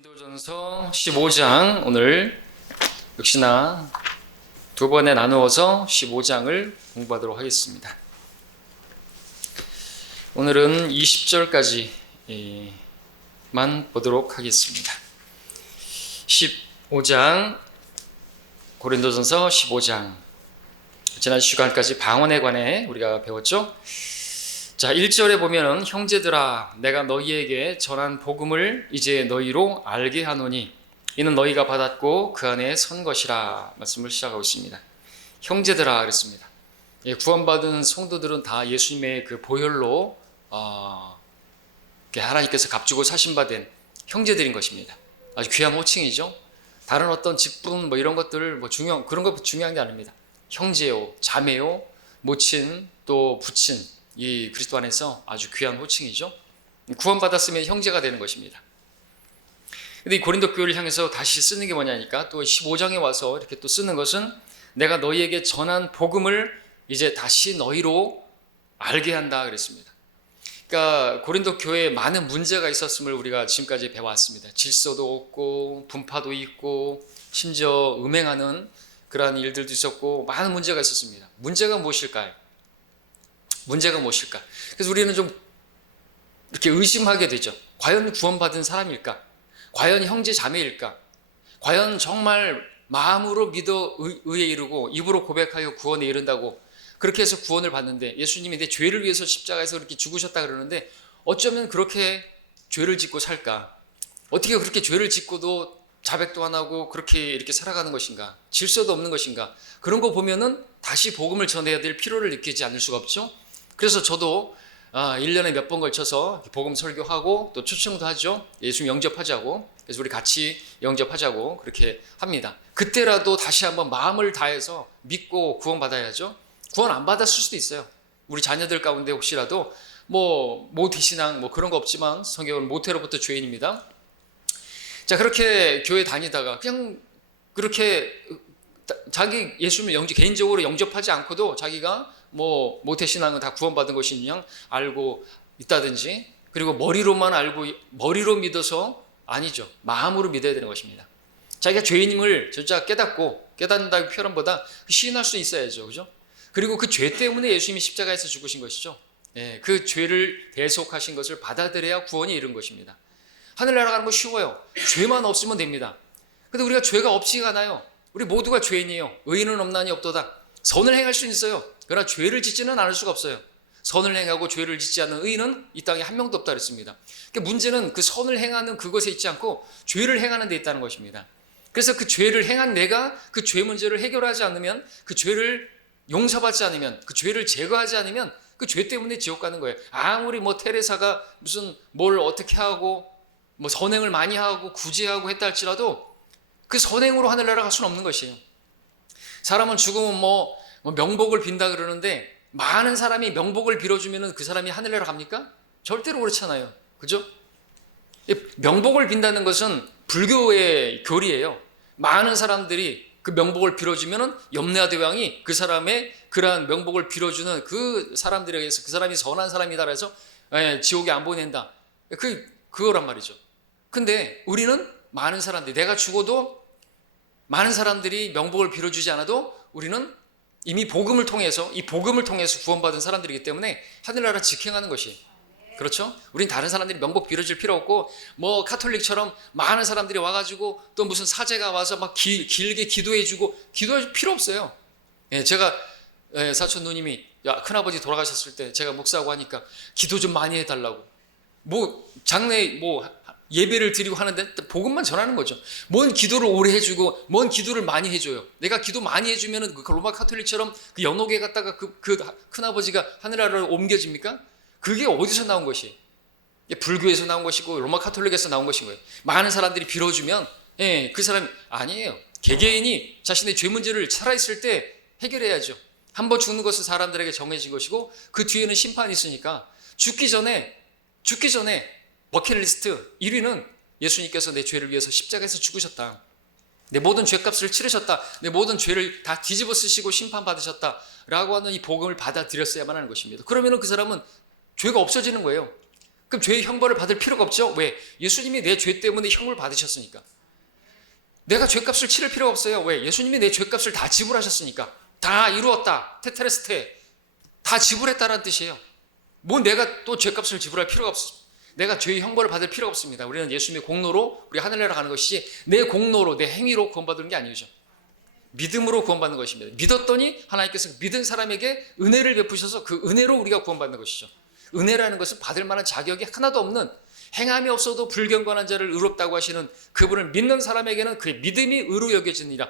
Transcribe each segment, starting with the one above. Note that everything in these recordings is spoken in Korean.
고린도전서 15장 오늘 역시나 두 번에 나누어서 15장을 공부하도록 하겠습니다. 오늘은 20절까지만 보도록 하겠습니다. 15장 고린도전서 15장 지난 시간까지 방언에 관해 우리가 배웠죠. 자, 1절에 보면은 형제들아 내가 너희에게 전한 복음을 이제 너희로 알게 하노니 이는 너희가 받았고 그 안에 선 것이라 말씀을 시작하고 있습니다. 형제들아 그랬습니다. 구원받은 성도들은 다 예수님의 그 보혈로 하나님께서 값주고 사신받은 형제들인 것입니다. 아주 귀한 호칭이죠. 다른 어떤 직분 이런 것들 그런 거 중요한 게 아닙니다. 형제요, 자매요, 모친 또 부친 이 그리스도 안에서 아주 귀한 호칭이죠. 구원받았으면 형제가 되는 것입니다. 근데 이 고린도 교회를 향해서 다시 쓰는 게 뭐냐니까 또 15장에 와서 이렇게 또 쓰는 것은 내가 너희에게 전한 복음을 이제 다시 너희로 알게 한다 그랬습니다. 그러니까 고린도 교회에 많은 문제가 있었음을 우리가 지금까지 배워왔습니다. 질서도 없고 분파도 있고 심지어 음행하는 그러한 일들도 있었고 많은 문제가 있었습니다. 문제가 무엇일까요? 그래서 우리는 좀 이렇게 의심하게 되죠. 과연 구원받은 사람일까? 과연 형제 자매일까? 과연 정말 마음으로 믿어 의에 이르고 입으로 고백하여 구원에 이른다고 그렇게 해서 구원을 받는데 예수님이 내 죄를 위해서 십자가에서 그렇게 죽으셨다 그러는데 어쩌면 그렇게 죄를 짓고 살까? 어떻게 그렇게 죄를 짓고도 자백도 안 하고 그렇게 이렇게 살아가는 것인가? 질서도 없는 것인가? 그런 거 보면은 다시 복음을 전해야 될 필요를 느끼지 않을 수가 없죠. 그래서 저도 1년에 몇 번 걸쳐서 복음 설교하고 또 초청도 하죠. 예수님 영접하자고. 그래서 우리 같이 영접하자고 그렇게 합니다. 그때라도 다시 한번 마음을 다해서 믿고 구원받아야죠. 구원 안 받았을 수도 있어요. 우리 자녀들 가운데 혹시라도 모태신앙 그런 거 없지만 성경은 모태로부터 죄인입니다. 자, 그렇게 교회 다니다가 그냥 그렇게 자기 예수님을 개인적으로 영접하지 않고도 자기가 모태신앙은 다 구원받은 것인 양 알고 있다든지 그리고 머리로 믿어서 아니죠. 마음으로 믿어야 되는 것입니다. 자기가 죄인임을 진짜 깨닫는다는 표현보다 시인할 수 있어야죠. 그죠? 그리고 그 죄 때문에 예수님이 십자가에서 죽으신 것이죠. 그 죄를 대속하신 것을 받아들여야 구원이 이른 것입니다. 하늘나라 가는 거 쉬워요. 죄만 없으면 됩니다. 근데 우리가 죄가 없지가 않아요. 우리 모두가 죄인이에요. 의인은 없나니 없도다. 선을 행할 수는 있어요. 그러나 죄를 짓지는 않을 수가 없어요. 선을 행하고 죄를 짓지 않는 의인은 이 땅에 한 명도 없다 그랬습니다. 그러니까 문제는 그 선을 행하는 그것에 있지 않고 죄를 행하는 데 있다는 것입니다. 그래서 그 죄를 행한 내가 그 죄 문제를 해결하지 않으면 그 죄를 용서받지 않으면 그 죄를 제거하지 않으면 그 죄 때문에 지옥 가는 거예요. 아무리 테레사가 무슨 뭘 어떻게 하고 선행을 많이 하고 구제하고 했다 할지라도 그 선행으로 하늘나라 갈 수는 없는 것이에요. 사람은 죽으면 명복을 빈다 그러는데 많은 사람이 명복을 빌어주면 그 사람이 하늘나라 갑니까? 절대로 그렇잖아요. 그죠? 명복을 빈다는 것은 불교의 교리예요. 많은 사람들이 그 명복을 빌어주면 염라대 왕이 그 사람의 그러한 명복을 빌어주는 그 사람들에게 의해서 그 사람이 선한 사람이다 그래서 지옥에 안 보낸다. 그거란 말이죠. 근데 우리는 많은 사람들이 내가 죽어도 많은 사람들이 명복을 빌어주지 않아도 우리는 이미 복음을 통해서 구원받은 사람들이기 때문에 하늘나라 직행하는 것이 그렇죠? 우린 다른 사람들이 명복 빌어줄 필요 없고 카톨릭처럼 많은 사람들이 와가지고 또 무슨 사제가 와서 길게 기도해주고 기도할 필요 없어요. 제가 사촌 누님이 큰아버지 돌아가셨을 때 제가 목사하고 하니까 기도 좀 많이 해달라고 장례 예배를 드리고 하는데 복음만 전하는 거죠. 뭔 기도를 오래 해주고 뭔 기도를 많이 해줘요. 내가 기도 많이 해주면 그 로마 카톨릭처럼 그 연옥에 갔다가 그 큰아버지가 하늘나라로 옮겨집니까? 그게 어디서 나온 것이? 불교에서 나온 것이고 로마 카톨릭에서 나온 것인 거예요. 많은 사람들이 빌어주면 그 사람이 아니에요. 개개인이 자신의 죄 문제를 살아있을 때 해결해야죠. 한번 죽는 것은 사람들에게 정해진 것이고 그 뒤에는 심판이 있으니까 죽기 전에 버킷리스트 1위는 예수님께서 내 죄를 위해서 십자가에서 죽으셨다. 내 모든 죄값을 치르셨다. 내 모든 죄를 다 뒤집어 쓰시고 심판받으셨다. 라고 하는 이 복음을 받아들였어야만 하는 것입니다. 그러면 그 사람은 죄가 없어지는 거예요. 그럼 죄의 형벌을 받을 필요가 없죠. 왜? 예수님이 내 죄 때문에 형벌을 받으셨으니까. 내가 죄값을 치를 필요가 없어요. 왜? 예수님이 내 죄값을 다 지불하셨으니까. 다 이루었다. 테테레스테. 다 지불했다는 뜻이에요. 뭐 내가 또 죄값을 지불할 필요가 없어. 내가 죄의 형벌을 받을 필요가 없습니다. 우리는 예수님의 공로로 우리 하늘나라 가는 것이지 내 공로로 내 행위로 구원받는 게 아니죠. 믿음으로 구원받는 것입니다. 믿었더니 하나님께서 믿은 사람에게 은혜를 베푸셔서 그 은혜로 우리가 구원받는 것이죠. 은혜라는 것은 받을 만한 자격이 하나도 없는, 행함이 없어도 불경건한 자를 의롭다고 하시는 그분을 믿는 사람에게는 그의 믿음이 의로 여겨지느니라.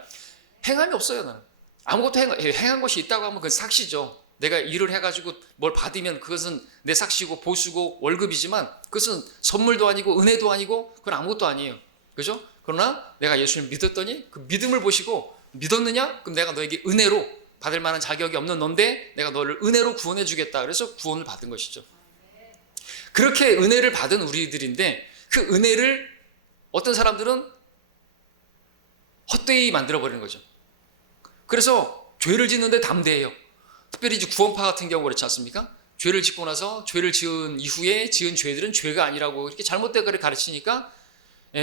행함이 없어요. 나는 아무것도 행한 것이 있다고 하면 그건 삭시죠. 내가 일을 해가지고 뭘 받으면 그것은 내 삭시고 보수고 월급이지만 그것은 선물도 아니고 은혜도 아니고 그건 아무것도 아니에요. 그죠? 그러나 내가 예수를 믿었더니 그 믿음을 보시고 믿었느냐? 그럼 내가 너에게 은혜로 받을 만한 자격이 없는 넌데 내가 너를 은혜로 구원해 주겠다. 그래서 구원을 받은 것이죠. 그렇게 은혜를 받은 우리들인데 그 은혜를 어떤 사람들은 헛되이 만들어버리는 거죠. 그래서 죄를 짓는데 담대해요. 특별히 이제 구원파 같은 경우 그렇지 않습니까? 죄를 짓고 나서 죄를 지은 이후에 지은 죄들은 죄가 아니라고 이렇게 잘못된 거를 가르치니까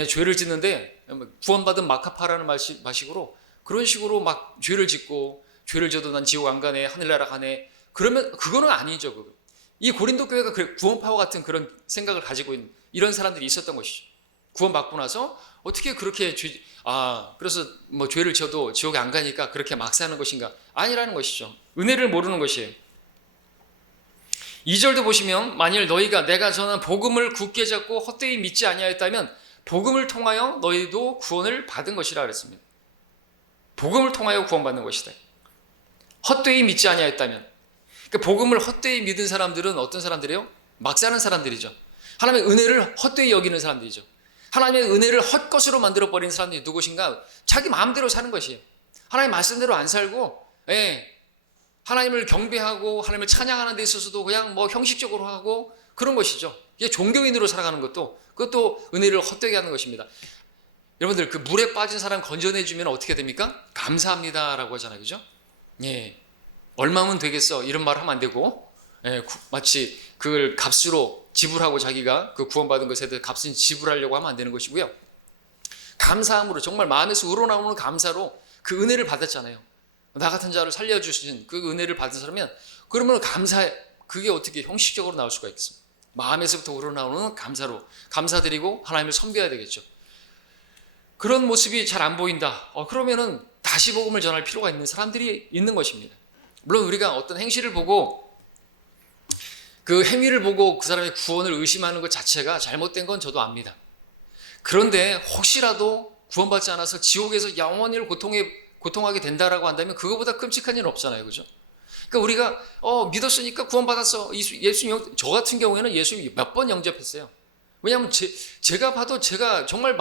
죄를 짓는데 구원받은 마카파라는 말식으로 그런 식으로 막 죄를 짓고 죄를 져도 난 지옥 안 가네, 하늘나라 가네. 그러면 그거는 아니죠. 그거. 이 고린도 교회가 구원파와 같은 그런 생각을 가지고 있는 이런 사람들이 있었던 것이죠. 구원받고 나서 어떻게 그렇게 그래서 뭐 죄를 져도 지옥에 안 가니까 그렇게 막 사는 것인가? 아니라는 것이죠. 은혜를 모르는 것이에요. 2절도 보시면 만일 너희가 내가 전한 복음을 굳게 잡고 헛되이 믿지 아니하였다면 복음을 통하여 너희도 구원을 받은 것이라 그랬습니다. 복음을 통하여 구원받는 것이다. 헛되이 믿지 아니하였다면, 그러니까 복음을 헛되이 믿은 사람들은 어떤 사람들이에요? 막 사는 사람들이죠. 하나님의 은혜를 헛되이 여기는 사람들이죠. 하나님의 은혜를 헛것으로 만들어버리는 사람들이 누구신가? 자기 마음대로 사는 것이에요. 하나님 말씀대로 안 살고 하나님을 경배하고 하나님을 찬양하는 데 있어서도 그냥 뭐 형식적으로 하고 그런 것이죠. 이게 종교인으로 살아가는 그것도 은혜를 헛되게 하는 것입니다. 여러분들 그 물에 빠진 사람 건져내주면 어떻게 됩니까? 감사합니다라고 하잖아요. 그죠? 얼마면 되겠어 이런 말 하면 안 되고 마치 그걸 값으로 지불하고 자기가 그 구원받은 것에 대해 값을 지불하려고 하면 안 되는 것이고요. 감사함으로 정말 마음에서 우러나오는 감사로 그 은혜를 받았잖아요. 나 같은 자를 살려주신 그 은혜를 받은 사람이면 그러면 그게 어떻게 형식적으로 나올 수가 있겠습니까? 마음에서부터 우러나오는 감사로 감사드리고 하나님을 섬겨야 되겠죠. 그런 모습이 잘 안 보인다. 그러면은 다시 복음을 전할 필요가 있는 사람들이 있는 것입니다. 물론 우리가 어떤 행실을 보고 그 행위를 보고 그 사람의 구원을 의심하는 것 자체가 잘못된 건 저도 압니다. 그런데 혹시라도 구원받지 않아서 지옥에서 영원히 고통하게 된다라고 한다면 그거보다 끔찍한 일은 없잖아요. 그죠? 그러니까 우리가 믿었으니까 구원받았어. 예수님, 저 같은 경우에는 예수님 몇 번 영접했어요. 왜냐하면 제가 봐도 제가 정말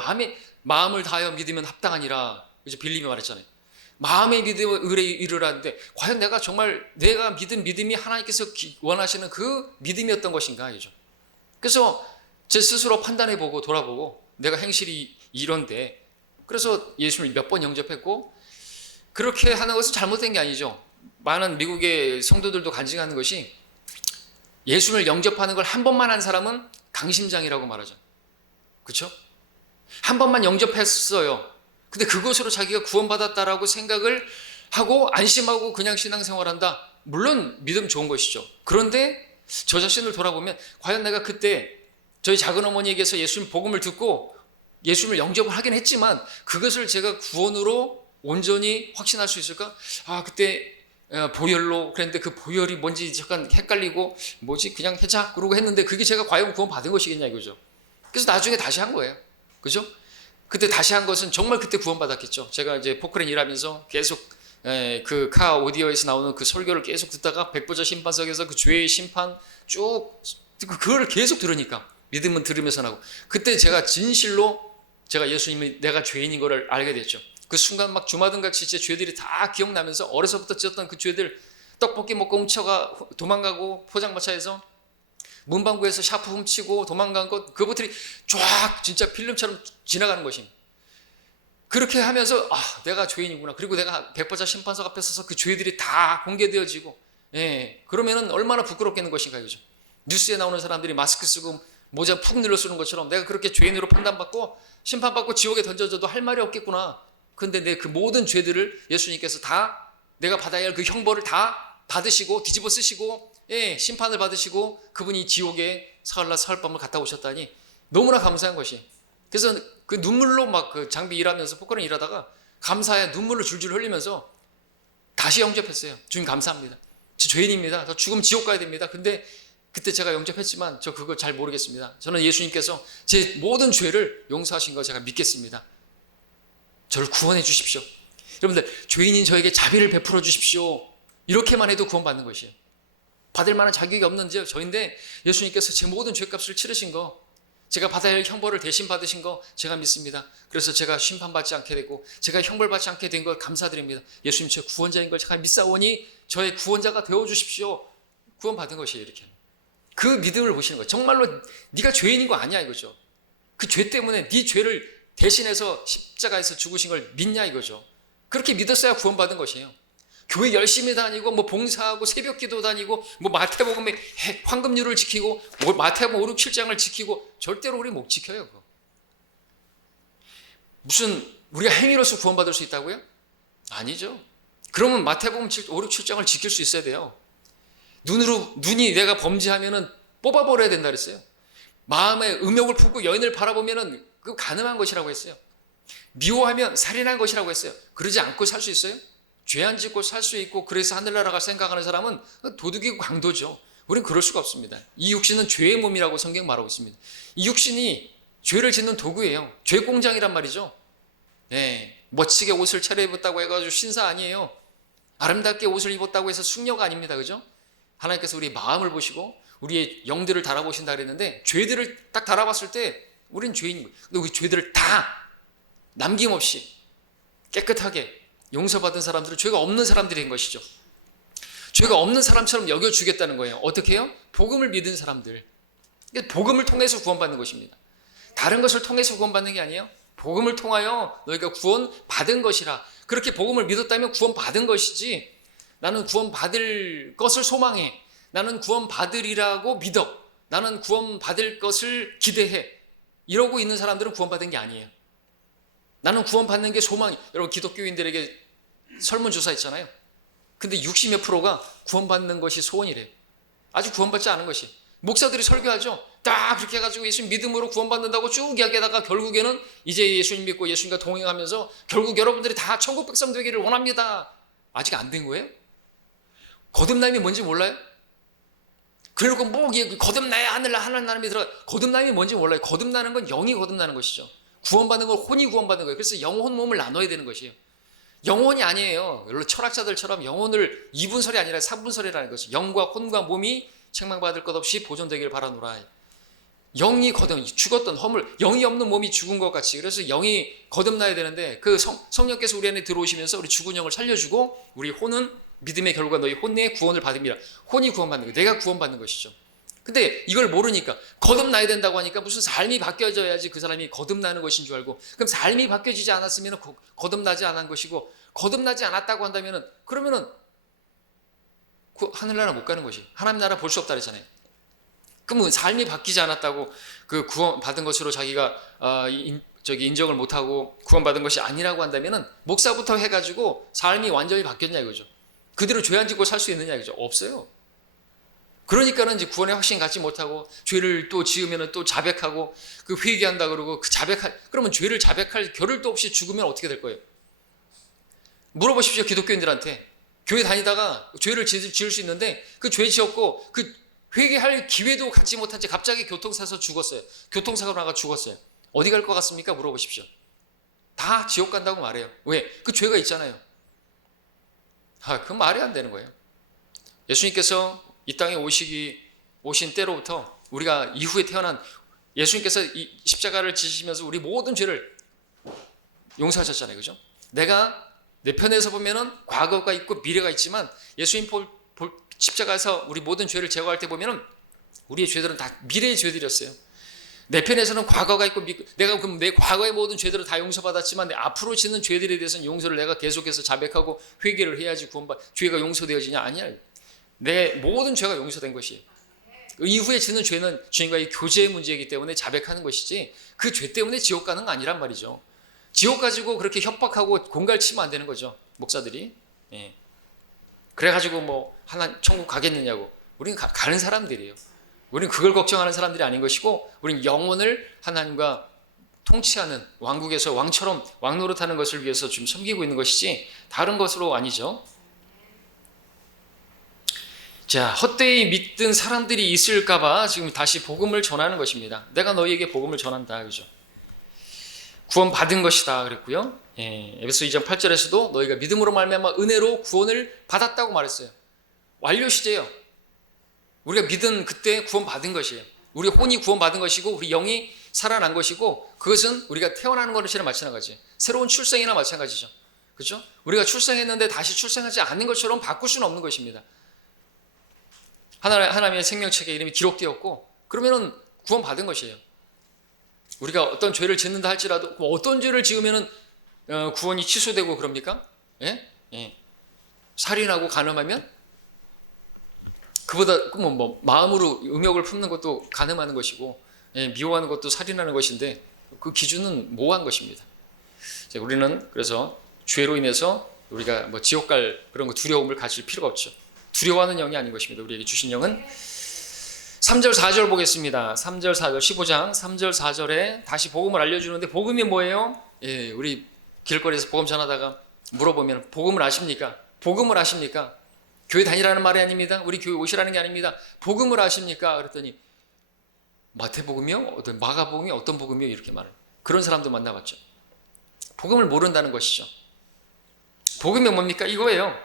마음을 다하여 믿으면 합당하니라. 그죠? 빌립이 말했잖아요. 마음의 믿음을 이루라는데 과연 내가 믿은 믿음이 하나님께서 원하시는 그 믿음이었던 것인가? 이죠. 그래서 제 스스로 판단해보고 돌아보고 내가 행실이 이런데 그래서 예수님을 몇 번 영접했고 그렇게 하는 것은 잘못된 게 아니죠. 많은 미국의 성도들도 간증하는 것이 예수님을 영접하는 걸 한 번만 한 사람은 강심장이라고 말하죠. 그렇죠? 한 번만 영접했어요. 근데 그것으로 자기가 구원받았다라고 생각을 하고 안심하고 그냥 신앙생활한다. 물론 믿음 좋은 것이죠. 그런데 저 자신을 돌아보면 과연 내가 그때 저희 작은 어머니에게서 예수님 복음을 듣고 예수님을 영접을 하긴 했지만 그것을 제가 구원으로 온전히 확신할 수 있을까? 그때 보혈로 그랬는데 그 보혈이 뭔지 잠깐 헷갈리고 뭐지 그냥 해자 그러고 했는데 그게 제가 과연 구원 받은 것이겠냐 이거죠. 그래서 나중에 다시 한 거예요. 그죠? 그때 다시 한 것은 정말 그때 구원받았겠죠. 제가 이제 포크레인 일하면서 계속 그 카 오디오에서 나오는 그 설교를 계속 듣다가 백보자 심판석에서 그 죄의 심판 쭉 그거를 계속 들으니까 믿음은 들으면서 나고 그때 제가 진실로 제가 예수님이 내가 죄인인 거를 알게 됐죠. 그 순간 막 주마등같이 제 죄들이 다 기억나면서 어려서부터 지었던 그 죄들 떡볶이 먹고 훔쳐가 도망가고 포장마차에서 문방구에서 샤프 훔치고 도망간 것 그것들이 쫙 진짜 필름처럼 지나가는 것입니다. 그렇게 하면서 내가 죄인이구나. 그리고 내가 백보자 심판석 앞에 서서 그 죄들이 다 공개되어지고 그러면은 얼마나 부끄럽겠는 것인가 이거죠. 뉴스에 나오는 사람들이 마스크 쓰고 모자 푹 눌러 쓰는 것처럼 내가 그렇게 죄인으로 판단받고 심판받고 지옥에 던져져도 할 말이 없겠구나. 근데 내 그 모든 죄들을 예수님께서 다 내가 받아야 할 그 형벌을 다 받으시고 뒤집어 쓰시고 심판을 받으시고 그분이 지옥에 사흘날 사흘밤을 갔다 오셨다니 너무나 감사한 것이. 그래서 그 눈물로 막 그 장비 일하면서 포크런 일하다가 감사해 눈물을 줄줄 흘리면서 다시 영접했어요. 주님 감사합니다. 저 죄인입니다. 저 죽으면 지옥 가야 됩니다. 근데 그때 제가 영접했지만 저 그걸 잘 모르겠습니다. 저는 예수님께서 제 모든 죄를 용서하신 거 제가 믿겠습니다. 저를 구원해 주십시오. 여러분들 죄인인 저에게 자비를 베풀어 주십시오. 이렇게만 해도 구원받는 것이에요. 받을 만한 자격이 없는 저인데 예수님께서 제 모든 죄값을 치르신 거, 제가 받아야 할 형벌을 대신 받으신 거 제가 믿습니다. 그래서 제가 심판받지 않게 되고 제가 형벌받지 않게 된 걸 감사드립니다. 예수님 제 구원자인 걸 제가 믿사오니 저의 구원자가 되어주십시오. 구원받은 것이에요. 이렇게 그 믿음을 보시는 거예요. 정말로 네가 죄인인 거 아니야 이거죠. 그 죄 때문에 네 죄를 대신해서 십자가에서 죽으신 걸 믿냐 이거죠. 그렇게 믿었어야 구원받은 것이에요. 교회 열심히 다니고 뭐 봉사하고 새벽기도 다니고 뭐 마태복음의 황금률을 지키고 뭐 마태복음 5, 6, 7장을 지키고 절대로 우리 못 지켜요. 그거. 무슨 우리가 행위로서 구원받을 수 있다고요? 아니죠. 그러면 마태복음 5, 6, 7장을 지킬 수 있어야 돼요. 눈이 내가 범죄하면은 뽑아버려야 된다 그랬어요. 마음에 음욕을 품고 여인을 바라보면은 그 가늠한 것이라고 했어요. 미워하면 살인한 것이라고 했어요. 그러지 않고 살 수 있어요? 죄 안 짓고 살 수 있고 그래서 하늘나라 갈 생각하는 사람은 도둑이고 강도죠. 우리는 그럴 수가 없습니다. 이 육신은 죄의 몸이라고 성경 말하고 있습니다. 이 육신이 죄를 짓는 도구예요. 죄 공장이란 말이죠. 네, 멋지게 옷을 차려입었다고 해가지고 신사 아니에요. 아름답게 옷을 입었다고 해서 숙녀가 아닙니다. 그죠? 하나님께서 우리 마음을 보시고 우리의 영들을 달아보신다 그랬는데 죄들을 딱 달아봤을 때 우린 죄인인 거예요. 근데 우리 죄들을 다 남김없이 깨끗하게 용서받은 사람들은 죄가 없는 사람들인 것이죠. 죄가 없는 사람처럼 여겨주겠다는 거예요. 어떻게 해요? 복음을 믿은 사람들. 복음을 통해서 구원받는 것입니다. 다른 것을 통해서 구원받는 게 아니에요. 복음을 통하여 너희가 구원받은 것이라. 그렇게 복음을 믿었다면 구원받은 것이지 나는 구원받을 것을 소망해. 나는 구원받으리라고 믿어. 나는 구원받을 것을 기대해. 이러고 있는 사람들은 구원받은 게 아니에요. 나는 구원받는 게 소망이. 여러분 기독교인들에게 설문조사 있잖아요. 근데 60몇 프로가 구원받는 것이 소원이래요. 아직 구원받지 않은 것이. 목사들이 설교하죠. 딱 그렇게 해가지고 예수님 믿음으로 구원받는다고 쭉 이야기하다가 결국에는 이제 예수님 믿고 예수님과 동행하면서 결국 여러분들이 다 천국 백성 되기를 원합니다. 아직 안 된 거예요? 거듭남이 뭔지 몰라요? 그리고 뭐 거듭나야 하늘나라에 들어가. 거듭남이 뭔지 몰라요. 거듭나는 건 영이 거듭나는 것이죠. 구원받는 건 혼이 구원받는 거예요. 그래서 영혼 몸을 나눠야 되는 것이에요. 영혼이 아니에요. 철학자들처럼 영혼을 2분설이 아니라 3분설이라는 것이. 영과 혼과 몸이 책망받을 것 없이 보존되기를 바라노라. 영이 죽었던 허물, 영이 없는 몸이 죽은 것 같이. 그래서 영이 거듭나야 되는데 그 성령께서 우리 안에 들어오시면서 우리 죽은 영을 살려주고 우리 혼은 믿음의 결과 너희 혼의 구원을 받음이라. 혼이 구원받는 거예요. 내가 구원받는 것이죠. 근데 이걸 모르니까 거듭나야 된다고 하니까 무슨 삶이 바뀌어져야지 그 사람이 거듭나는 것인 줄 알고, 그럼 삶이 바뀌어지지 않았으면 거듭나지 않은 것이고, 거듭나지 않았다고 한다면 그러면은 하늘나라 못 가는 것이, 하나님 나라 볼 수 없다 그랬잖아요. 그러면 삶이 바뀌지 않았다고 그 구원 받은 것으로 자기가 인정을 못하고 구원받은 것이 아니라고 한다면 목사부터 해가지고 삶이 완전히 바뀌었냐 이거죠. 그대로 죄 안 짓고 살 수 있느냐 이거죠. 없어요. 그러니까는 이제 구원의 확신 갖지 못하고 죄를 또 지으면 또 자백하고 그 회개한다 그러고 그러면 죄를 자백할 겨를도 없이 죽으면 어떻게 될 거예요? 물어보십시오. 기독교인들한테. 교회 다니다가 죄를 지을 수 있는데 그 죄 지었고 그 회개할 기회도 갖지 못한 채 갑자기 교통사서 죽었어요. 교통사고로 나가 죽었어요. 어디 갈 것 같습니까? 물어보십시오. 다 지옥 간다고 말해요. 왜? 그 죄가 있잖아요. 그건 말이 안 되는 거예요. 예수님께서 이 땅에 오신 때로부터 우리가 이후에 태어난 예수님께서 이 십자가를 지시면서 우리 모든 죄를 용서하셨잖아요. 그죠? 내가 내 편에서 보면은 과거가 있고 미래가 있지만 예수님 십자가에서 우리 모든 죄를 제거할 때 보면은 우리의 죄들은 다 미래의 죄들이었어요. 내 편에서는 과거가 있고 내가 그럼 내 과거의 모든 죄들을 다 용서받았지만 내 앞으로 짓는 죄들에 대해서는 용서를 내가 계속해서 자백하고 회개를 해야지 죄가 용서되어지냐? 아니야. 내 모든 죄가 용서된 것이에요. 이후에 짓는 죄는 주님과의 교제의 문제이기 때문에 자백하는 것이지 그 죄 때문에 지옥 가는 건 아니란 말이죠. 지옥 가지고 그렇게 협박하고 공갈치면 안 되는 거죠, 목사들이. 예. 그래가지고 뭐 하나 천국 가겠느냐고. 우리는 가는 사람들이에요. 우리는 그걸 걱정하는 사람들이 아닌 것이고, 우리는 영혼을 하나님과 통치하는 왕국에서 왕처럼 왕노릇하는 것을 위해서 지금 섬기고 있는 것이지 다른 것으로 아니죠. 자, 헛되이 믿던 사람들이 있을까봐 지금 다시 복음을 전하는 것입니다. 내가 너희에게 복음을 전한다, 그죠? 구원 받은 것이다 그랬고요. 에베소 2장 8절에서도 너희가 믿음으로 말미암아 은혜로 구원을 받았다고 말했어요. 완료 시제예요. 우리가 믿은 그때 구원 받은 것이에요. 우리 혼이 구원 받은 것이고 우리 영이 살아난 것이고, 그것은 우리가 태어나는 것이나 마찬가지예요. 새로운 출생이나 마찬가지죠. 그렇죠? 우리가 출생했는데 다시 출생하지 않는 것처럼 바꿀 수는 없는 것입니다. 하나님의 생명책에 이름이 기록되었고, 그러면은 구원 받은 것이에요. 우리가 어떤 죄를 짓는다 할지라도 어떤 죄를 지으면은 구원이 취소되고 그럽니까? 예? 예. 살인하고 간음하면 그보다 뭐 마음으로 음욕을 품는 것도 간음하는 것이고, 예, 미워하는 것도 살인하는 것인데 그 기준은 모호한 것입니다. 자, 우리는 그래서 죄로 인해서 우리가 뭐 지옥 갈 그런 거 두려움을 가질 필요가 없죠. 두려워하는 영이 아닌 것입니다. 우리에게 주신 영은 3절 4절 보겠습니다. 3절 4절 15장 3절 4절에 다시 복음을 알려주는데, 복음이 뭐예요? 예, 우리 길거리에서 복음 전하다가 물어보면 복음을 아십니까? 복음을 아십니까? 교회 다니라는 말이 아닙니다. 우리 교회 오시라는 게 아닙니다. 복음을 아십니까? 그랬더니 마태복음이요? 어떤 마가복음이 어떤 복음이요? 이렇게 말해요. 그런 사람도 만나봤죠. 복음을 모른다는 것이죠. 복음이 뭡니까? 이거예요.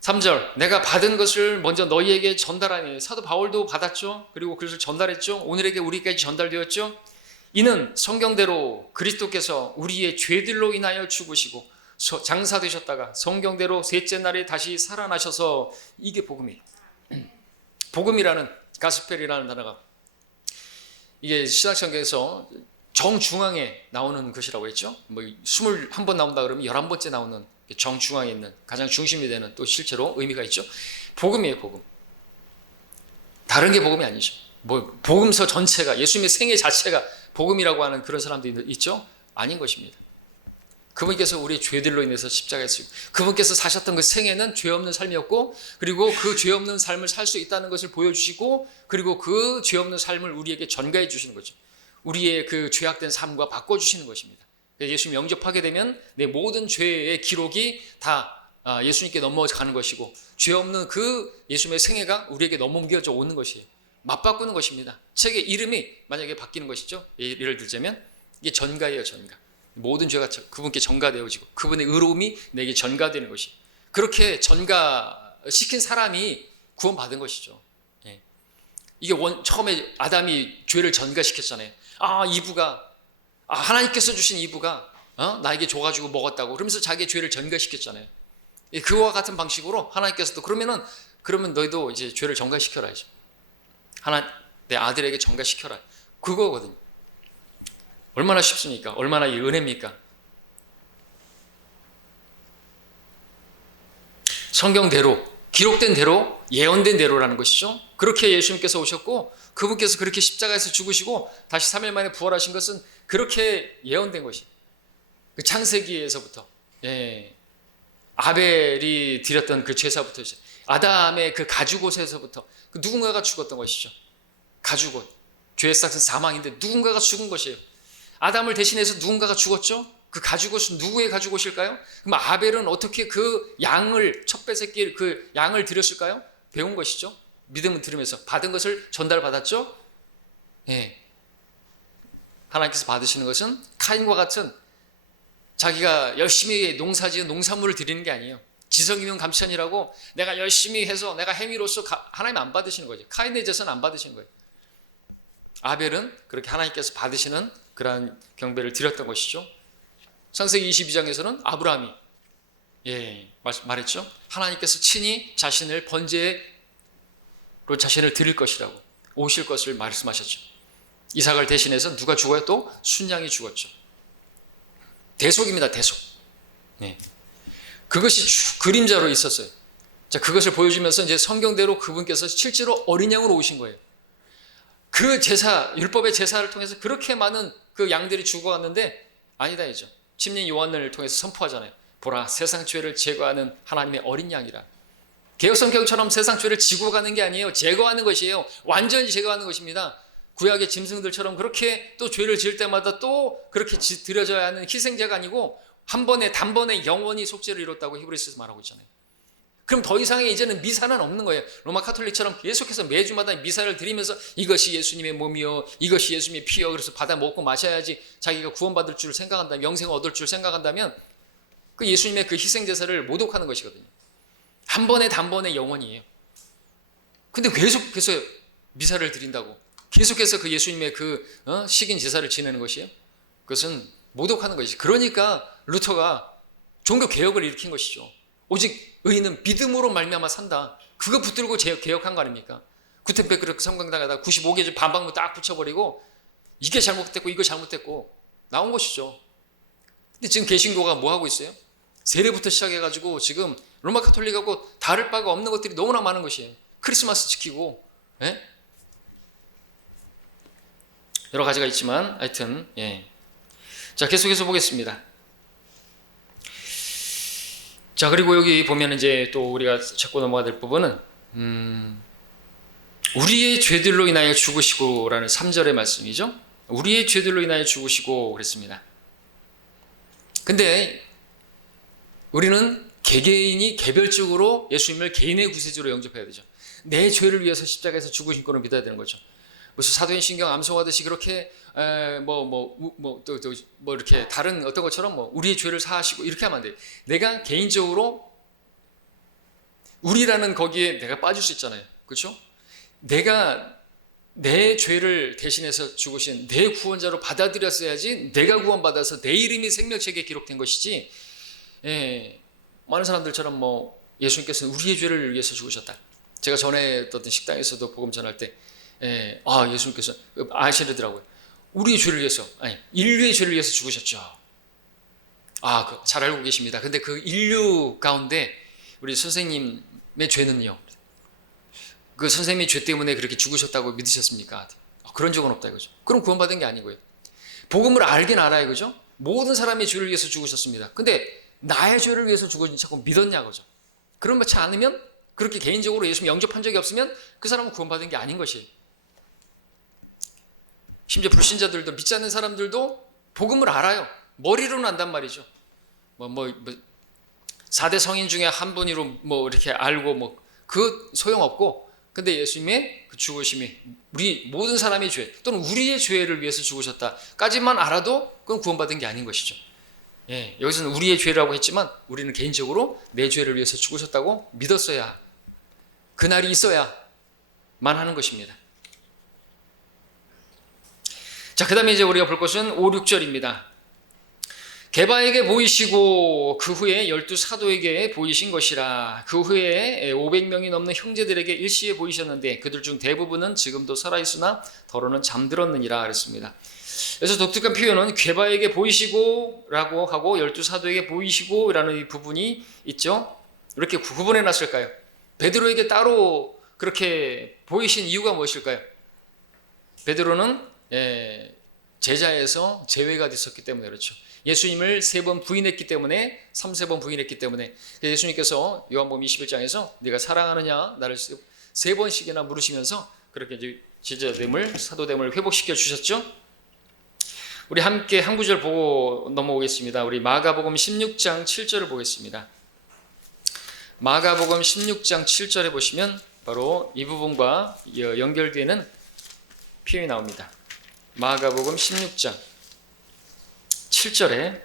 3절, 내가 받은 것을 먼저 너희에게 전달하니. 사도 바울도 받았죠. 그리고 그것을 전달했죠. 오늘에게 우리까지 전달되었죠. 이는 성경대로 그리스도께서 우리의 죄들로 인하여 죽으시고 장사되셨다가 성경대로 셋째 날에 다시 살아나셔서, 이게 복음이에요. 복음이라는, 가스펠이라는 단어가 이게 신약성경에서 정중앙에 나오는 것이라고 했죠. 뭐 21번 나온다 그러면 11번째 나오는 정중앙에 있는, 가장 중심이 되는, 또 실제로 의미가 있죠. 복음이에요, 복음. 다른 게 복음이 아니죠. 뭐 복음서 전체가, 예수님의 생애 자체가 복음이라고 하는 그런 사람들이 있죠. 아닌 것입니다. 그분께서 우리의 죄들로 인해서 십자가에 쓰고, 그분께서 사셨던 그 생애는 죄 없는 삶이었고, 그리고 그 죄 없는 삶을 살 수 있다는 것을 보여주시고, 그리고 그 죄 없는 삶을 우리에게 전가해 주시는 거죠. 우리의 그 죄악된 삶과 바꿔주시는 것입니다. 예수님 영접하게 되면 내 모든 죄의 기록이 다 예수님께 넘어가는 것이고, 죄 없는 그 예수님의 생애가 우리에게 넘겨져 오는 것이에요. 맞바꾸는 것입니다. 책의 이름이 만약에 바뀌는 것이죠. 예를 들자면 이게 전가예요, 전가. 모든 죄가 그분께 전가되어지고 그분의 의로움이 내게 전가되는 것이, 그렇게 전가시킨 사람이 구원받은 것이죠. 예. 이게 처음에 아담이 죄를 전가시켰잖아요. 이브가, 하나님께서 주신 이브가 나에게 줘가지고 먹었다고 그러면서 자기의 죄를 전가시켰잖아요. 예, 그와 같은 방식으로 하나님께서도 그러면 너희도 이제 죄를 전가시켜라죠. 내 아들에게 전가시켜라, 그거거든요. 얼마나 쉽습니까? 얼마나 이 은혜입니까? 성경대로, 기록된 대로, 예언된 대로라는 것이죠. 그렇게 예수님께서 오셨고, 그분께서 그렇게 십자가에서 죽으시고 다시 3일 만에 부활하신 것은 그렇게 예언된 것이, 그 창세기에서부터, 예, 아벨이 드렸던 그 제사부터, 아담의 그 가죽옷에서부터 그 누군가가 죽었던 것이죠. 가죽옷, 죄의 싹은 사망인데 누군가가 죽은 것이에요. 아담을 대신해서 누군가가 죽었죠? 그 가죽옷은 누구의 가죽옷일까요? 그럼 아벨은 어떻게 그 양을, 첫 뱃새끼 그 양을 드렸을까요? 배운 것이죠. 믿음을 들으면서 받은 것을 전달받았죠. 예. 하나님께서 받으시는 것은 카인과 같은 자기가 열심히 농사지은 농산물을 드리는 게 아니에요. 지성이면 감천이라고 내가 열심히 해서 내가 행위로서 하나님 안 받으시는 거죠. 카인의 제사는 안 받으시는 거예요. 아벨은 그렇게 하나님께서 받으시는 그러한 경배를 드렸던 것이죠. 창세기 22장에서는 아브라함이 말했죠. 하나님께서 친히 자신을 번제로 자신을 드릴 것이라고, 오실 것을 말씀하셨죠. 이삭을 대신해서 누가 죽어요? 또 순양이 죽었죠. 대속입니다, 대속. 네. 그것이 그림자로 있었어요. 자, 그것을 보여주면서 이제 성경대로 그분께서 실제로 어린 양으로 오신 거예요. 그 제사, 율법의 제사를 통해서 그렇게 많은 그 양들이 죽어갔는데 아니다 이죠. 침례 요한을 통해서 선포하잖아요. 보라, 세상 죄를 제거하는 하나님의 어린 양이라. 개혁성경처럼 세상 죄를 지고 가는 게 아니에요. 제거하는 것이에요. 완전히 제거하는 것입니다. 구약의 짐승들처럼 그렇게 또 죄를 지을 때마다 또 그렇게 드려져야 하는 희생자가 아니고 한 번에 단번에 영원히 속죄를 이뤘다고 히브리서에서 말하고 있잖아요. 그럼 더 이상의 이제는 미사는 없는 거예요. 로마 카톨릭처럼 계속해서 매주마다 미사를 드리면서 이것이 예수님의 몸이요, 이것이 예수님의 피요, 그래서 받아 먹고 마셔야지 자기가 구원받을 줄 생각한다면, 영생을 얻을 줄 생각한다면 그 예수님의 그 희생제사를 모독하는 것이거든요. 한 번에 단번에 영원이에요. 근데 계속해서 미사를 드린다고 계속해서 그 예수님의 그 식인 제사를 지내는 것이에요. 그것은 모독하는 것이지. 그러니까 루터가 종교 개혁을 일으킨 것이죠. 오직 의인은 믿음으로 말미암아 산다. 그거 붙들고 개혁한 거 아닙니까? 구텐베르크 성경당에다 95개 반박문 딱 붙여버리고 이게 잘못됐고 이거 잘못됐고 나온 것이죠. 근데 지금 개신교가 뭐 하고 있어요? 세례부터 시작해가지고 지금 로마 카톨릭하고 다를 바가 없는 것들이 너무나 많은 것이에요. 크리스마스 지키고, 예? 여러 가지가 있지만 하여튼 예. 자, 계속해서 보겠습니다. 자, 그리고 여기 보면 이제 또 우리가 찾고 넘어가야 될 부분은 우리의 죄들로 인하여 죽으시고라는 3절의 말씀이죠. 우리의 죄들로 인하여 죽으시고 그랬습니다. 근데 우리는 개개인이 개별적으로 예수님을 개인의 구세주로 영접해야 되죠. 내 죄를 위해서 십자가에서 죽으신 거로 믿어야 되는 거죠. 무슨 사도행 신경 암송하듯이 그렇게 또 이렇게 다른 어떤 것처럼 우리의 죄를 사하시고 이렇게 하면 안 돼. 내가 개인적으로 우리라는 거기에 내가 빠질 수 있잖아요. 그렇죠? 내가 내 죄를 대신해서 죽으신 내 구원자로 받아들였어야지 내가 구원받아서 내 이름이 생명책에 기록된 것이지. 예, 많은 사람들처럼 예수님께서는 우리의 죄를 위해서 죽으셨다. 제가 전에 어떤 식당에서도 복음 전할 때 예수님께서 아시더라고요. 우리의 죄를 위해서, 아니 인류의 죄를 위해서 죽으셨죠. 잘 알고 계십니다. 근데 그 인류 가운데 우리 선생님의 죄는요, 그 선생님의 죄 때문에 그렇게 죽으셨다고 믿으셨습니까? 그런 적은 없다 이거죠. 그럼 구원받은 게 아니고요. 복음을 알긴 알아요, 그죠? 모든 사람의 죄를 위해서 죽으셨습니다. 근데 나의 죄를 위해서 죽으신 자꾸 믿었냐고죠. 그런 것지 않으면, 그렇게 개인적으로 예수님 영접한 적이 없으면 그 사람은 구원받은 게 아닌 것이에요. 심지어 불신자들도, 믿지 않는 사람들도 복음을 알아요. 머리로는 안단 말이죠. 4대 성인 중에 한 분으로 이렇게 알고 그 소용없고, 근데 예수님의 그 죽으심이 우리 모든 사람의 죄 또는 우리의 죄를 위해서 죽으셨다까지만 알아도 그건 구원받은 게 아닌 것이죠. 예, 여기서는 우리의 죄라고 했지만 우리는 개인적으로 내 죄를 위해서 죽으셨다고 믿었어야, 그날이 있어야만 하는 것입니다. 자, 그 다음에 이제 우리가 볼 것은 5, 6절입니다. 게바에게 보이시고 그 후에 12사도에게 보이신 것이라. 그 후에 500명이 넘는 형제들에게 일시에 보이셨는데 그들 중 대부분은 지금도 살아있으나 더러는 잠들었느니라 그랬습니다. 그래서 독특한 표현은 게바에게 보이시고 라고 하고 12사도에게 보이시고 라는 이 부분이 있죠. 이렇게 구분해 놨을까요? 베드로에게 따로 그렇게 보이신 이유가 무엇일까요? 베드로는 제자에서 제외가 됐었기 때문에 그렇죠. 예수님을 3번 부인했기 때문에, 3번 부인했기 때문에 예수님께서 요한복음 21장에서 네가 사랑하느냐 나를 3번씩이나 물으시면서 그렇게 이제 제자됨을, 사도됨을 회복시켜 주셨죠. 우리 함께 한 구절 보고 넘어오겠습니다. 우리 마가복음 16장 7절을 보겠습니다. 마가복음 16장 7절에 보시면 바로 이 부분과 연결되는 표현이 나옵니다. 마가복음 16장 7절에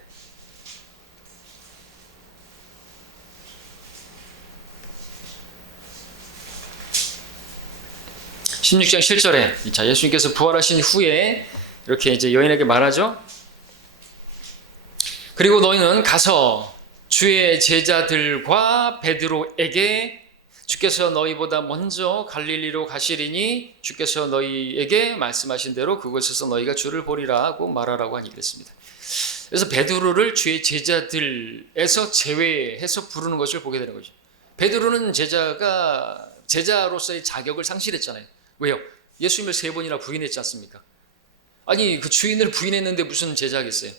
자, 예수님께서 부활하신 후에 이렇게 이제 여인에게 말하죠. 그리고 너희는 가서 주의 제자들과 베드로에게 주께서 너희보다 먼저 갈릴리로 가시리니 주께서 너희에게 말씀하신 대로 그곳에서 너희가 주를 보리라 하고 말하라고 하니 그랬습니다. 그래서 베드로를 주의 제자들에서 제외해서 부르는 것을 보게 되는 거죠. 베드로는 제자로서의 자격을 상실했잖아요. 왜요? 예수님을 3번이나 부인했지 않습니까? 아니 그 주인을 부인했는데 무슨 제자겠어요?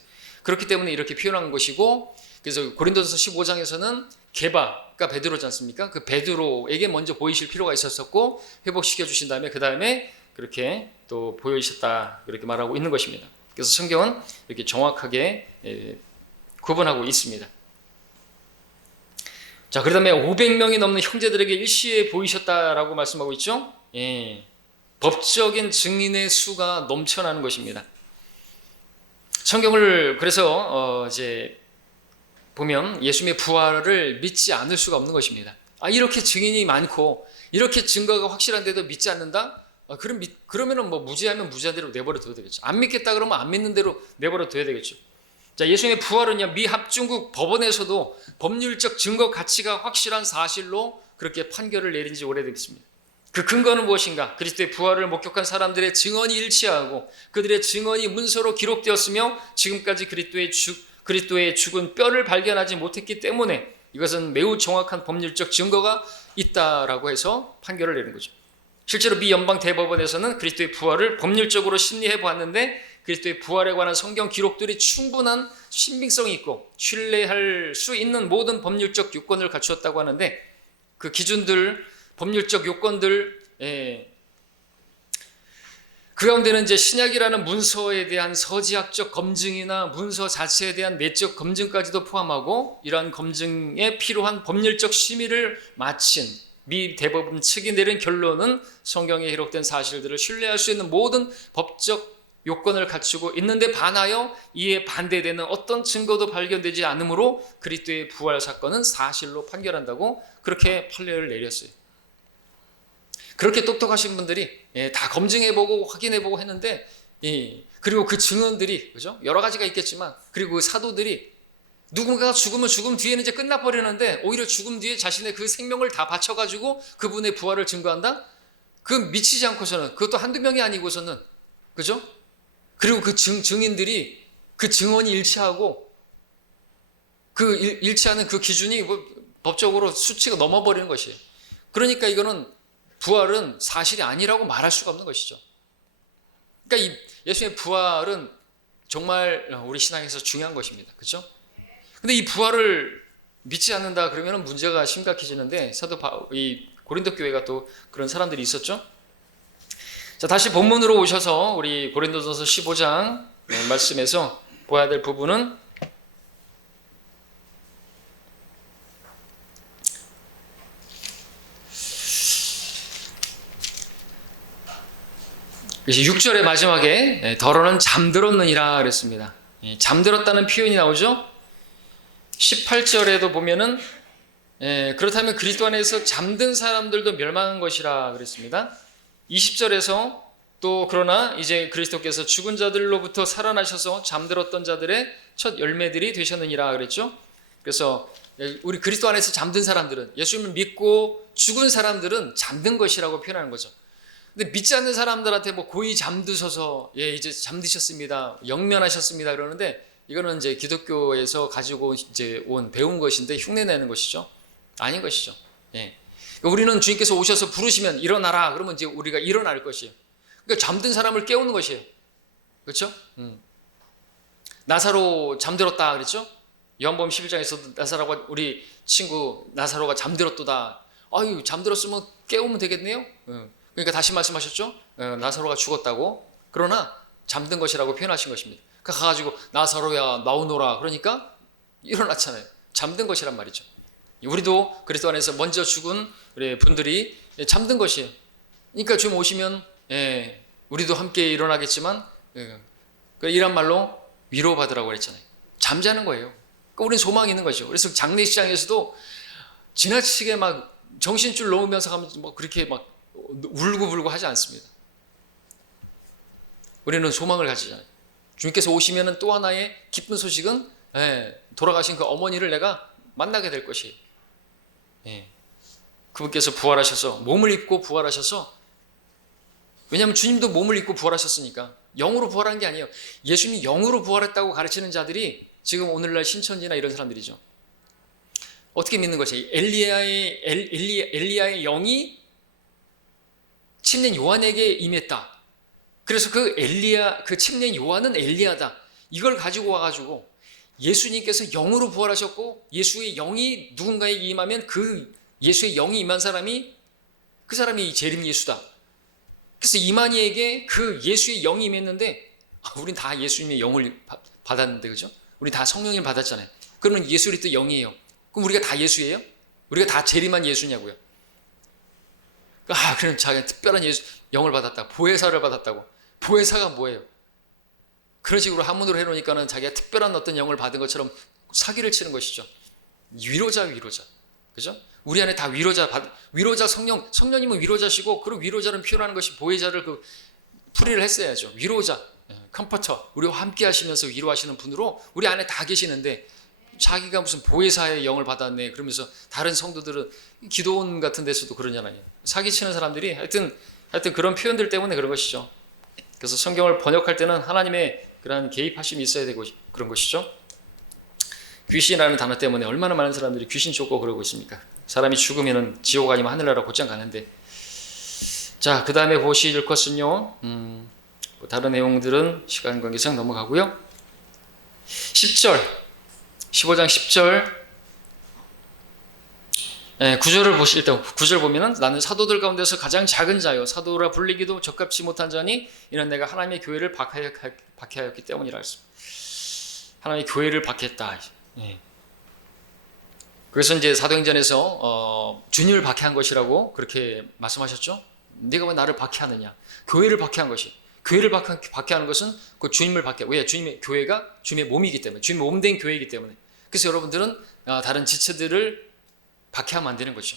그렇기 때문에 이렇게 표현한 것이고, 그래서 고린도전서 15장에서는 게바가 베드로지 않습니까? 그 베드로에게 먼저 보이실 필요가 있었었고 회복시켜 주신 다음에 그 다음에 그렇게 또 보여주셨다, 그렇게 말하고 있는 것입니다. 그래서 성경은 이렇게 정확하게 구분하고 있습니다. 자, 그 다음에 500명이 넘는 형제들에게 일시에 보이셨다라고 말씀하고 있죠. 법적인 증인의 수가 넘쳐나는 것입니다. 성경을 그래서 이제 보면 예수님의 부활을 믿지 않을 수가 없는 것입니다. 이렇게 증인이 많고 이렇게 증거가 확실한데도 믿지 않는다? 그러면은 뭐 무지하면 무지한 대로 내버려 둬야 되겠죠. 안 믿겠다 그러면 안 믿는 대로 내버려 둬야 되겠죠. 자, 예수님의 부활은요, 미 합중국 법원에서도 법률적 증거 가치가 확실한 사실로 그렇게 판결을 내린 지 오래됐습니다. 그 근거는 무엇인가? 그리스도의 부활을 목격한 사람들의 증언이 일치하고 그들의 증언이 문서로 기록되었으며 지금까지 그리스도의 죽은 뼈를 발견하지 못했기 때문에 이것은 매우 정확한 법률적 증거가 있다라고 해서 판결을 내는 거죠. 실제로 미 연방 대법원에서는 그리스도의 부활을 법률적으로 심리해 보았는데 그리스도의 부활에 관한 성경 기록들이 충분한 신빙성이 있고 신뢰할 수 있는 모든 법률적 요건을 갖추었다고 하는데, 그 기준들, 법률적 요건들, 그 가운데는 이제 신약이라는 문서에 대한 서지학적 검증이나 문서 자체에 대한 내적 검증까지도 포함하고, 이러한 검증에 필요한 법률적 심의를 마친 미 대법원 측이 내린 결론은 성경에 기록된 사실들을 신뢰할 수 있는 모든 법적 요건을 갖추고 있는데 반하여 이에 반대되는 어떤 증거도 발견되지 않으므로 그리스도의 부활 사건은 사실로 판결한다고 그렇게 판례를 내렸어요. 그렇게 똑똑하신 분들이 다 검증해보고 확인해보고 했는데, 그리고 그 증언들이, 그죠? 여러 가지가 있겠지만, 그리고 그 사도들이 누군가가 죽으면 죽음 뒤에는 이제 끝나버리는데 오히려 죽음 뒤에 자신의 그 생명을 다 바쳐가지고 그분의 부활을 증거한다? 그 미치지 않고서는, 그것도 한두 명이 아니고서는, 그죠? 그리고 그 증인들이 그 증언이 일치하고 그 일치하는 그 기준이 법적으로 수치가 넘어버리는 것이에요. 그러니까 이거는 부활은 사실이 아니라고 말할 수가 없는 것이죠. 그러니까 이 예수님의 부활은 정말 우리 신앙에서 중요한 것입니다. 그렇죠? 근데 이 부활을 믿지 않는다 그러면 문제가 심각해지는데, 이 고린도 교회가 또 그런 사람들이 있었죠. 자, 다시 본문으로 오셔서 우리 고린도전서 15장 말씀에서 보아야 될 부분은 이제 6절의 마지막에 더러는 잠들었느니라 그랬습니다. 잠들었다는 표현이 나오죠. 18절에도 보면은 그렇다면 그리스도 안에서 잠든 사람들도 멸망한 것이라 그랬습니다. 20절에서 또 그러나 이제 그리스도께서 죽은 자들로부터 살아나셔서 잠들었던 자들의 첫 열매들이 되셨느니라 그랬죠. 그래서 우리 그리스도 안에서 잠든 사람들은, 예수님을 믿고 죽은 사람들은 잠든 것이라고 표현하는 거죠. 근데 믿지 않는 사람들한테 뭐 고이 잠드셔서 이제 잠드셨습니다, 영면하셨습니다 그러는데, 이거는 이제 기독교에서 가지고 이제 배운 것인데 흉내내는 것이죠. 아닌 것이죠. 우리는 주님께서 오셔서 부르시면 일어나라 그러면 이제 우리가 일어날 것이에요. 그러니까 잠든 사람을 깨우는 것이에요. 그렇죠? 나사로 잠들었다 그랬죠? 요한복음 11장에서도 나사로가, 우리 친구 나사로가 잠들었도다. 아유, 잠들었으면 깨우면 되겠네요. 그러니까 다시 말씀하셨죠? 나사로가 죽었다고. 그러나 잠든 것이라고 표현하신 것입니다. 가가지고 나사로야 나오너라 그러니까 일어났잖아요. 잠든 것이란 말이죠. 우리도 그리스도 안에서 먼저 죽은 분들이 잠든 것이에요. 그러니까 주님 오시면 우리도 함께 일어나겠지만, 이란 말로 위로받으라고 그랬잖아요. 잠자는 거예요. 그러니까 우리는 소망이 있는 거죠. 그래서 장례식장에서도 지나치게 막 정신줄 놓으면서 가면 뭐 그렇게 막 울고불고 하지 않습니다. 우리는 소망을 가지잖아요. 주님께서 오시면 또 하나의 기쁜 소식은 돌아가신 그 어머니를 내가 만나게 될 것이에요. 그분께서 부활하셔서 몸을 입고 부활하셔서, 왜냐하면 주님도 몸을 입고 부활하셨으니까, 영으로 부활한 게 아니에요. 예수님이 영으로 부활했다고 가르치는 자들이 지금 오늘날 신천지나 이런 사람들이죠. 어떻게 믿는 것이에요? 엘리야의 영이 침례 요한에게 임했다. 그래서 그 엘리야, 그 침례 요한은 엘리야다. 이걸 가지고 와가지고 예수님께서 영으로 부활하셨고 예수의 영이 누군가에게 임하면 그 예수의 영이 임한 사람이 그 사람이 재림 예수다. 그래서 이만희에게 그 예수의 영이 임했는데 우린 다 예수님의 영을 받았는데 그죠? 우리 다 성령을 받았잖아요. 그러면 예수 그리스도 영이에요. 그럼 우리가 다 예수예요? 우리가 다 재림한 예수냐고요? 그럼 자기가 특별한 영을 받았다. 보혜사를 받았다고. 보혜사가 뭐예요? 그런 식으로 한문으로 해놓으니까는 자기가 특별한 어떤 영을 받은 것처럼 사기를 치는 것이죠. 위로자. 그죠? 우리 안에 다 위로자 성령님은 위로자시고, 그리고 위로자를 표현하는 것이 보혜자를 풀이를 했어야죠. 위로자, 컴포터, 우리와 함께 하시면서 위로하시는 분으로 우리 안에 다 계시는데, 자기가 무슨 보혜사의 영을 받았네 그러면서 다른 성도들은 기도원 같은 데서도 그러잖아요. 사기치는 사람들이 하여튼 그런 표현들 때문에 그런 것이죠. 그래서 성경을 번역할 때는 하나님의 그런 개입하심이 있어야 되고 그런 것이죠. 귀신이라는 단어 때문에 얼마나 많은 사람들이 귀신 쫓고 그러고 있습니까? 사람이 죽으면 지옥 아니면 하늘나라 곧장 가는데. 자, 그 다음에 보실 것은요, 다른 내용들은 시간 관계상 넘어가고요. 10절 15장 10절 9절을 보실 때 9절 보면은 나는 사도들 가운데서 가장 작은 자요 사도라 불리기도 적합치 못한 자니 이는 내가 하나님의 교회를 박해하였기 때문이라 했습니다. 하나님의 교회를 박해했다. 그래서 이제 사도행전에서 주님을 박해한 것이라고 그렇게 말씀하셨죠. 네가 왜 나를 박해하느냐. 교회를 박해한 것이. 교회를 박해하는 것은 그 주님을 박해. 왜? 주님의 교회가 주님의 몸이기 때문에, 주님의 몸된 교회이기 때문에. 그래서 여러분들은 다른 지체들을 박해하면 안 되는 거죠.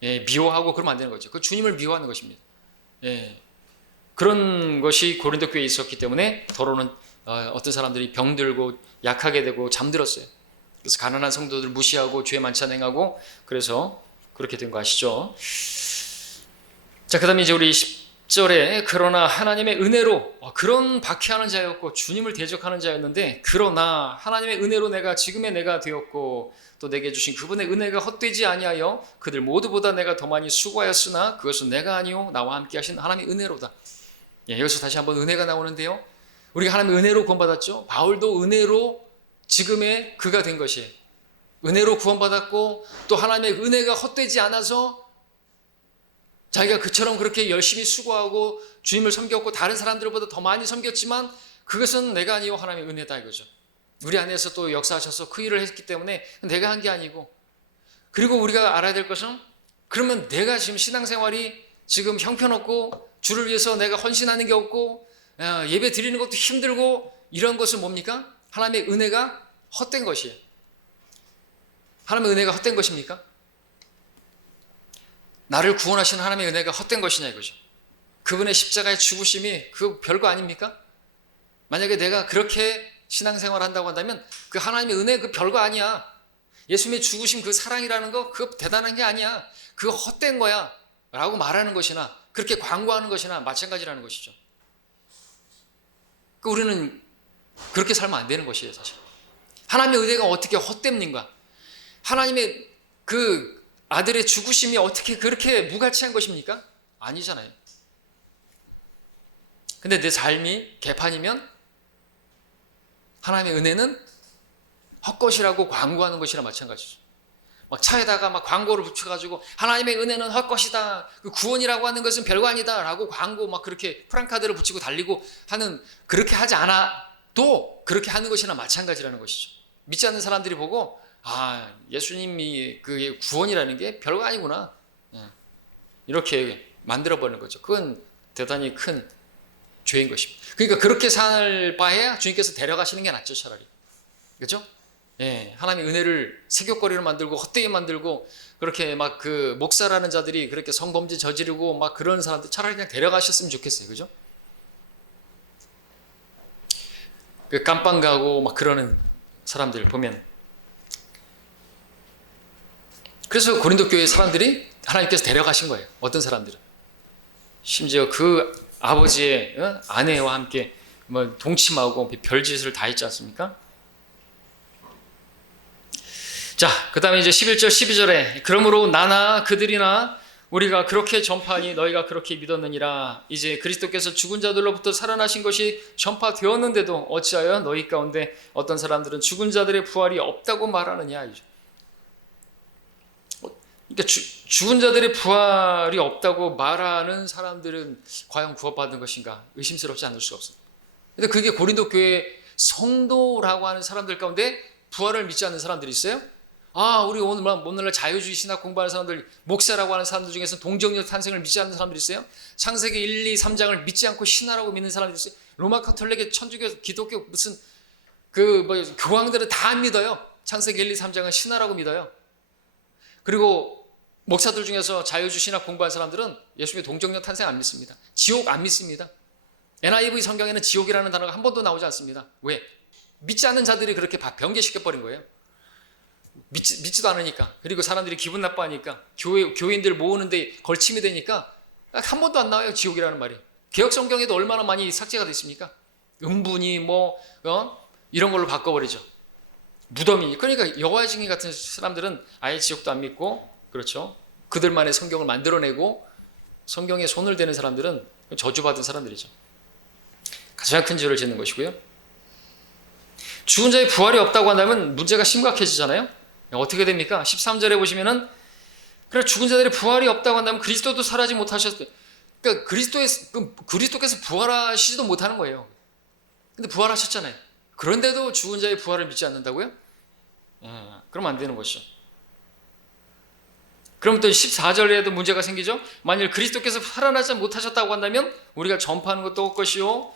미워하고 그러면 안 되는 거죠. 그 주님을 미워하는 것입니다. 그런 것이 고린도 교회에 있었기 때문에 더러는 어떤 사람들이 병들고 약하게 되고 잠들었어요. 그래서 가난한 성도들 무시하고 죄 만찬 행하고 그래서 그렇게 된 거 아시죠? 자, 그 다음에 이제 우리 10절에 그러나 하나님의 은혜로 그런 박해하는 자였고 주님을 대적하는 자였는데 그러나 하나님의 은혜로 내가 지금의 내가 되었고 또 내게 주신 그분의 은혜가 헛되지 아니하여 그들 모두보다 내가 더 많이 수고하였으나 그것은 내가 아니요 나와 함께 하신 하나님의 은혜로다. 여기서 다시 한번 은혜가 나오는데요. 우리가 하나님의 은혜로 구원받았죠. 바울도 은혜로 지금의 그가 된 것이에요. 은혜로 구원받았고 또 하나님의 은혜가 헛되지 않아서 자기가 그처럼 그렇게 열심히 수고하고 주님을 섬겼고 다른 사람들보다 더 많이 섬겼지만 그것은 내가 아니요 하나님의 은혜다 이거죠. 우리 안에서 또 역사하셔서 그 일을 했기 때문에 내가 한 게 아니고, 그리고 우리가 알아야 될 것은 그러면 내가 지금 신앙생활이 지금 형편없고 주를 위해서 내가 헌신하는 게 없고 예배 드리는 것도 힘들고 이런 것은 뭡니까? 하나님의 은혜가 헛된 것이에요. 하나님의 은혜가 헛된 것입니까? 나를 구원하시는 하나님의 은혜가 헛된 것이냐 이거죠. 그분의 십자가의 죽으심이 그 별거 아닙니까? 만약에 내가 그렇게 신앙생활 한다고 한다면 그 하나님의 은혜 그 별거 아니야. 예수님의 죽으심 그 사랑이라는 거 그거 대단한 게 아니야. 그거 헛된 거야 라고 말하는 것이나 그렇게 광고하는 것이나 마찬가지라는 것이죠. 우리는 그렇게 살면 안 되는 것이에요. 사실 하나님의 은혜가 어떻게 헛됩니까? 하나님의 그 아들의 죽으심이 어떻게 그렇게 무가치한 것입니까? 아니잖아요. 근데 내 삶이 개판이면 하나님의 은혜는 헛것이라고 광고하는 것이나 마찬가지죠. 막 차에다가 막 광고를 붙여가지고 하나님의 은혜는 헛것이다. 그 구원이라고 하는 것은 별거 아니다. 라고 광고 막 그렇게 프랑카드를 붙이고 달리고 하는, 그렇게 하지 않아도 그렇게 하는 것이나 마찬가지라는 것이죠. 믿지 않는 사람들이 보고 예수님이 그 구원이라는 게 별거 아니구나. 이렇게 만들어버리는 거죠. 그건 대단히 큰 죄인 것입니다. 그러니까 그렇게 살 바에야 주님께서 데려가시는 게 낫죠, 차라리. 그렇죠? 하나님의 은혜를 세교거리로 만들고 헛되게 만들고 그렇게 막 그 목사라는 자들이 그렇게 성범죄 저지르고 막 그런 사람들 차라리 그냥 데려가셨으면 좋겠어요. 그죠? 그 깜빵 가고 막 그러는 사람들 보면, 그래서 고린도 교회 사람들이 하나님께서 데려가신 거예요. 어떤 사람들은 심지어 그 아버지의 아내와 함께 뭐 동침하고 별짓을 다 했지 않습니까? 자, 그 다음에 이제 11절 12절에 그러므로 나나 그들이나 우리가 그렇게 전파하니 너희가 그렇게 믿었느니라. 이제 그리스도께서 죽은 자들로부터 살아나신 것이 전파되었는데도 어찌하여 너희 가운데 어떤 사람들은 죽은 자들의 부활이 없다고 말하느냐. 그러니까 죽은 자들의 부활이 없다고 말하는 사람들은 과연 구원받은 것인가 의심스럽지 않을 수가 없습니다. 근데 그게 고린도 교회 성도라고 하는 사람들 가운데 부활을 믿지 않는 사람들이 있어요? 우리 오늘날 자유주의 신학 공부하는 사람들, 목사라고 하는 사람들 중에서 동정녀 탄생을 믿지 않는 사람들이 있어요? 창세기 1, 2, 3장을 믿지 않고 신화라고 믿는 사람들이 있어요? 로마 카톨릭의 천주교, 기독교 무슨 교황들은 다 안 믿어요. 창세기 1, 2, 3장은 신화라고 믿어요. 그리고 목사들 중에서 자유주의 신학 공부한 사람들은 예수님의 동정녀 탄생 안 믿습니다. 지옥 안 믿습니다. NIV 성경에는 지옥이라는 단어가 한 번도 나오지 않습니다. 왜? 믿지 않는 자들이 그렇게 변개시켜버린 거예요. 믿지도 않으니까. 그리고 사람들이 기분 나빠하니까 교인들 모으는데 걸침이 되니까 한 번도 안 나와요. 지옥이라는 말이. 개혁 성경에도 얼마나 많이 삭제가 됐습니까? 음분이 이런 걸로 바꿔버리죠. 무덤이. 그러니까 여호와의 증인 같은 사람들은 아예 지옥도 안 믿고, 그렇죠, 그들만의 성경을 만들어내고 성경에 손을 대는 사람들은 저주받은 사람들이죠. 가장 큰 죄를 짓는 것이고요. 죽은 자의 부활이 없다고 한다면 문제가 심각해지잖아요. 어떻게 됩니까? 13절에 보시면은, 그래, 죽은 자들의 부활이 없다고 한다면 그리스도도 살아지 못하셨어요. 그러니까 그리스도께서 부활하시지도 못하는 거예요. 근데 부활하셨잖아요. 그런데도 죽은 자의 부활을 믿지 않는다고요? 그럼 안 되는 것이죠. 그럼 또 14절에도 문제가 생기죠. 만일 그리스도께서 살아나지 못하셨다고 한다면 우리가 전파하는 것도 헛것이요,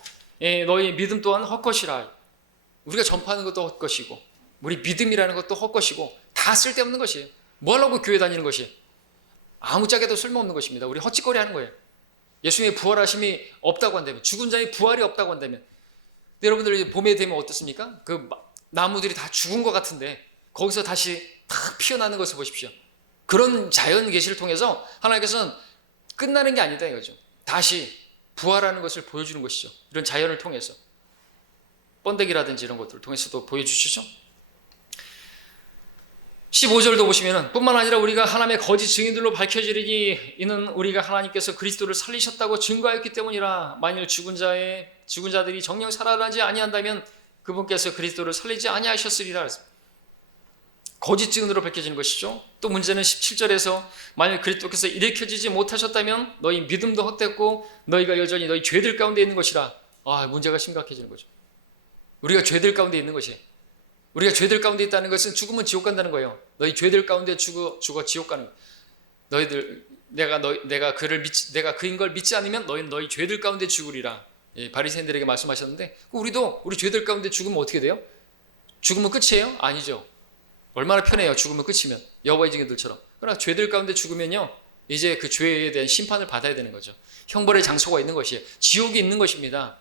너희 믿음 또한 헛것이라. 우리가 전파하는 것도 헛것이고 우리 믿음이라는 것도 헛것이고 다 쓸데없는 것이에요. 뭐 하려고 교회 다니는 것이에요? 아무짝에도 쓸모없는 것입니다. 우리 헛짓거리 하는 거예요. 예수님의 부활하심이 없다고 한다면, 죽은 자의 부활이 없다고 한다면, 여러분들 봄에 되면 어떻습니까? 그 나무들이 다 죽은 것 같은데 거기서 다시 탁 피어나는 것을 보십시오. 그런 자연 계시를 통해서 하나님께서는 끝나는 게 아니다 이거죠. 다시 부활하는 것을 보여주는 것이죠. 이런 자연을 통해서 번데기라든지 이런 것들을 통해서도 보여주시죠. 15절도 보시면은, 뿐만 아니라 우리가 하나님의 거짓 증인들로 밝혀지리니 이는 우리가 하나님께서 그리스도를 살리셨다고 증거하였기 때문이라. 만일 죽은 자들이 정녕 살아나지 아니한다면 그분께서 그리스도를 살리지 아니하셨으리라. 거짓 증인으로 밝혀지는 것이죠. 또 문제는 17절에서 만일 그리스도께서 일으켜지지 못하셨다면 너희 믿음도 헛됐고 너희가 여전히 너희 죄들 가운데 있는 것이라. 문제가 심각해지는 거죠. 우리가 죄들 가운데 있는 것이에요. 우리가 죄들 가운데 있다는 것은 죽으면 지옥 간다는 거예요. 너희 죄들 가운데 죽어 지옥 가는 거예요. 너희들 내가 그인 걸 믿지 않으면 너희는 너희 죄들 가운데 죽으리라. 바리새인들에게 말씀하셨는데, 우리도 우리 죄들 가운데 죽으면 어떻게 돼요? 죽으면 끝이에요? 아니죠. 얼마나 편해요. 죽으면 끝이면. 여호와의 증인들처럼. 그러나 죄들 가운데 죽으면요, 이제 그 죄에 대한 심판을 받아야 되는 거죠. 형벌의 장소가 있는 것이에요. 지옥이 있는 것입니다.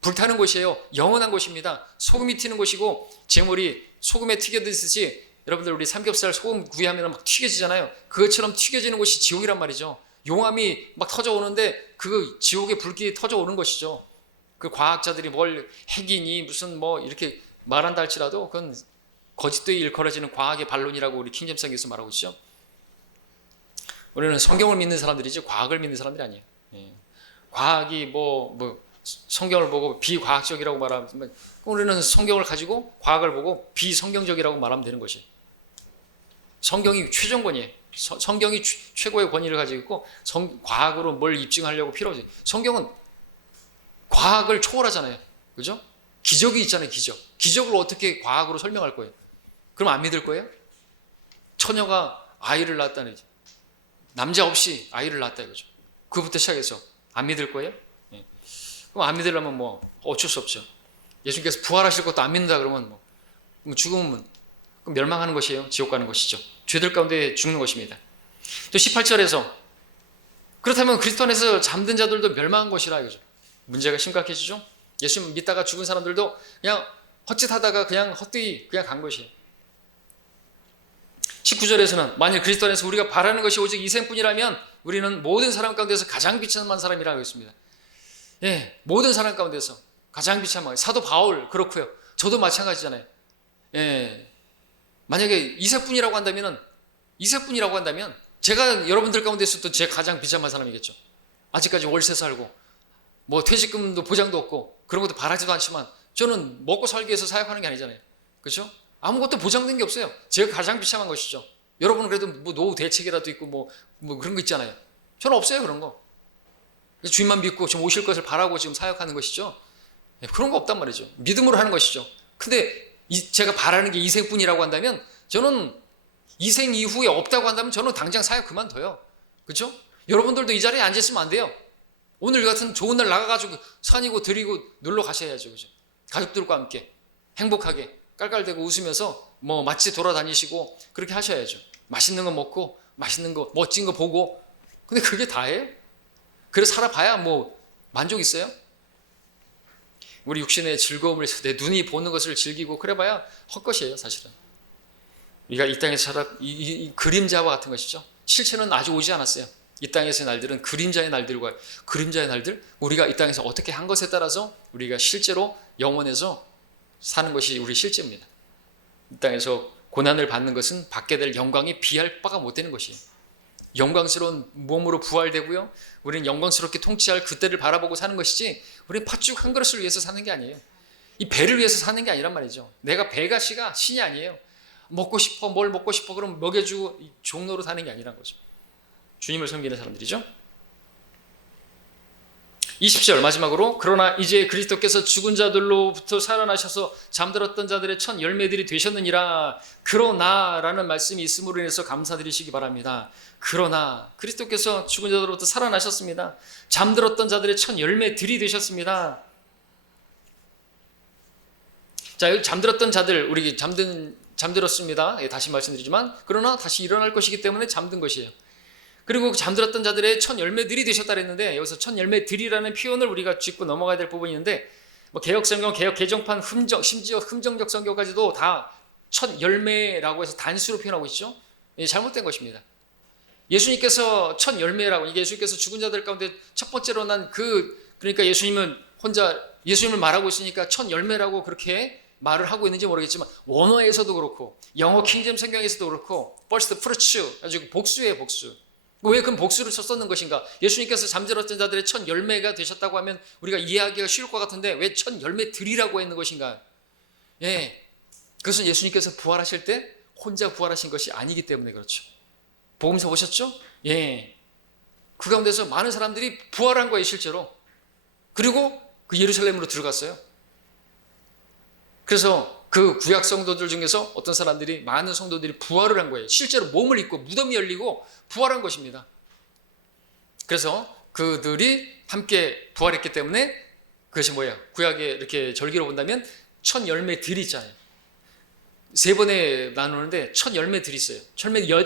불타는 곳이에요. 영원한 곳입니다. 소금이 튀는 곳이고, 재물이 소금에 튀겨지듯이, 여러분들 우리 삼겹살 소금 구이하면 막 튀겨지잖아요. 그것처럼 튀겨지는 곳이 지옥이란 말이죠. 용암이 막 터져오는데 그 지옥의 불길이 터져오는 것이죠. 그 과학자들이 뭘 핵이니 무슨 이렇게 말한다 할지라도 그건 거짓되이 일컬어지는 과학의 반론이라고 우리 킹잼성에서 말하고 있죠. 우리는 성경을 믿는 사람들이지 과학을 믿는 사람들이 아니에요. 과학이 성경을 보고 비과학적이라고 말하면, 우리는 성경을 가지고 과학을 보고 비성경적이라고 말하면 되는 것이. 성경이 최종권이에요. 성경이 최고의 권위를 가지고 있고, 과학으로 뭘 입증하려고 필요 없어요. 성경은 과학을 초월하잖아요. 그죠? 기적이 있잖아요. 기적을 어떻게 과학으로 설명할 거예요? 그럼 안 믿을 거예요? 처녀가 아이를 낳았다는, 남자 없이 아이를 낳았다 이거죠. 그부터 시작해서 안 믿을 거예요? 그럼 안 믿으려면 어쩔 수 없죠. 예수님께서 부활하실 것도 안 믿는다 그러면 죽으면 그럼 멸망하는 것이에요. 지옥 가는 것이죠. 죄들 가운데 죽는 것입니다. 또 18절에서 그렇다면 그리스도 안에서 잠든 자들도 멸망한 것이라 이거죠. 문제가 심각해지죠. 예수 믿다가 죽은 사람들도 그냥 헛짓하다가 그냥 헛되이 그냥 간 것이에요. 19절에서는 만일 그리스도 안에서 우리가 바라는 것이 오직 이 생뿐이라면 우리는 모든 사람 가운데서 가장 비참한 사람이라고 했습니다. 모든 사람 가운데서 가장 비참한, 사도 바울 그렇고요. 저도 마찬가지잖아요. 만약에 이세뿐이라고 한다면 제가 여러분들 가운데서도 제 가장 비참한 사람이겠죠. 아직까지 월세 살고 뭐 퇴직금도 보장도 없고 그런 것도 바라지도 않지만 저는 먹고 살기 위해서 사역하는 게 아니잖아요. 그렇죠? 아무것도 보장된 게 없어요. 제가 가장 비참한 것이죠. 여러분은 그래도 뭐 노후 대책이라도 있고 뭐 그런 거 있잖아요. 저는 없어요, 그런 거. 주님만 믿고 좀 오실 것을 바라고 지금 사역하는 것이죠. 그런 거 없단 말이죠. 믿음으로 하는 것이죠. 근데 제가 바라는 게 이생뿐이라고 한다면 저는 이생 이후에 없다고 한다면 저는 당장 사역 그만둬요. 그렇죠? 여러분들도 이 자리에 앉아있으면 안 돼요. 오늘 같은 좋은 날 나가가지고 산이고 들이고 놀러 가셔야죠. 그죠? 가족들과 함께 행복하게 깔깔대고 웃으면서 뭐 맛집 돌아다니시고 그렇게 하셔야죠. 맛있는 거 먹고 맛있는 거 멋진 거 보고. 근데 그게 다예요? 그래 살아봐야 뭐 만족 있어요? 우리 육신의 즐거움을 내 눈이 보는 것을 즐기고 그래봐야 헛것이에요, 사실은. 우리가 이 땅에서 이 그림자와 같은 것이죠. 실체는 아직 오지 않았어요. 이 땅에서의 날들은 그림자의 날들과 그림자의 날들, 우리가 이 땅에서 어떻게 한 것에 따라서 우리가 실제로 영원에서 사는 것이 우리 실제입니다. 이 땅에서 고난을 받는 것은 받게 될 영광이 비할 바가 못 되는 것이에요. 영광스러운 몸으로 부활되고요. 우리는 영광스럽게 통치할 그때를 바라보고 사는 것이지 우리는 팥죽 한 그릇을 위해서 사는 게 아니에요. 이 배를 위해서 사는 게 아니란 말이죠. 내가 배가 신이 아니에요. 먹고 싶어, 뭘 먹고 싶어 그럼 먹여주고 종로로 사는 게 아니란 거죠. 주님을 섬기는 사람들이죠. 20절 마지막으로 그러나 이제 그리스도께서 죽은 자들로부터 살아나셔서 잠들었던 자들의 첫 열매들이 되셨느니라. 그러나라는 말씀이 있음으로 인해서 감사드리시기 바랍니다. 그러나 그리스도께서 죽은 자들로부터 살아나셨습니다. 잠들었던 자들의 첫 열매들이 되셨습니다. 자, 여기 잠들었던 자들, 우리 잠들었습니다. 다시 말씀드리지만 그러나 다시 일어날 것이기 때문에 잠든 것이에요. 그리고 잠들었던 자들의 첫 열매들이 되셨다 그랬는데 여기서 첫 열매들이라는 표현을 우리가 짚고 넘어가야 될 부분이 있는데 뭐 개혁성경, 개혁 개정판, 심지어 흠정적 성경까지도 다 첫 열매라고 해서 단수로 표현하고 있죠. 잘못된 것입니다. 예수님께서 첫 열매라고, 이게 예수님께서 죽은 자들 가운데 첫 번째로 난 그러니까 예수님은 혼자 예수님을 말하고 있으니까 첫 열매라고 그렇게 말을 하고 있는지 모르겠지만 원어에서도 그렇고 영어 킹제임 성경에서도 그렇고 first fruits, 아주 복수예요, 복수. 왜 그럼 복수를 썼는 것인가? 예수님께서 잠들었던 자들의 첫 열매가 되셨다고 하면 우리가 이해하기가 쉬울 것 같은데 왜 첫 열매들이라고 했는 것인가? 예, 그것은 예수님께서 부활하실 때 혼자 부활하신 것이 아니기 때문에 그렇죠. 복음서 보셨죠? 예, 그 가운데서 많은 사람들이 부활한 거예요, 실제로. 그리고 그 예루살렘으로 들어갔어요. 그래서 그 구약 성도들 중에서 어떤 사람들이, 많은 성도들이 부활을 한 거예요. 실제로 몸을 입고 무덤이 열리고 부활한 것입니다. 그래서 그들이 함께 부활했기 때문에 그것이 뭐예요? 구약에 이렇게 절기로 본다면 첫 열매들이 있잖아요. 세 번에 나누는데 첫 열매들이 있어요.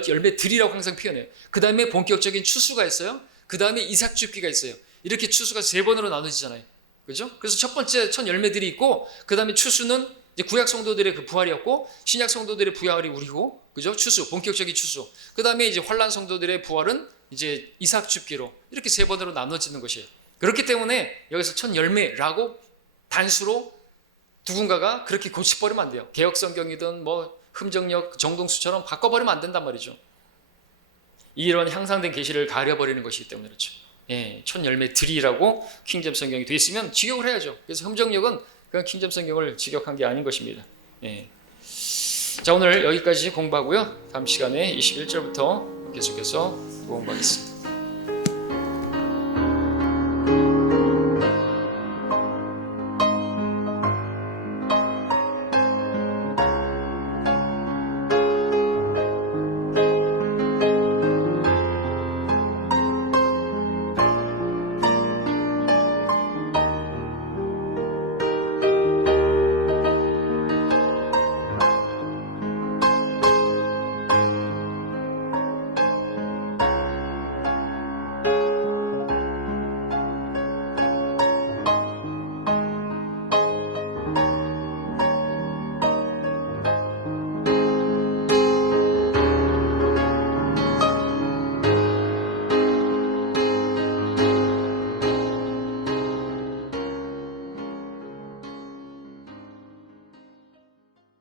열매들이라고 항상 표현해요. 그 다음에 본격적인 추수가 있어요. 그 다음에 이삭줍기가 있어요. 이렇게 추수가 세 번으로 나눠지잖아요. 그죠? 그래서 첫 번째 첫 열매들이 있고 그 다음에 추수는 이제 구약 성도들의 그 부활이었고 신약 성도들의 부활이 우리고, 그죠? 추수, 본격적인 추수. 그 다음에 이제 환란 성도들의 부활은 이제 이삭줍기로 이렇게 세 번으로 나눠지는 것이에요. 그렇기 때문에 여기서 첫 열매라고 단수로 누군가가 그렇게 고쳐버리면 안 돼요. 개혁 성경이든 뭐 흠정역, 정동수처럼 바꿔버리면 안 된단 말이죠. 이런 향상된 계시를 가려버리는 것이기 때문에 그렇죠. 예, 첫 열매들이라고 킹제임 성경이 되어 있으면 직역을 해야죠. 그래서 흠정역은 그냥 킹제임 성경을 직역한 게 아닌 것입니다. 예. 자, 오늘 여기까지 공부하고요. 다음 시간에 21절부터 계속해서 공부하겠습니다.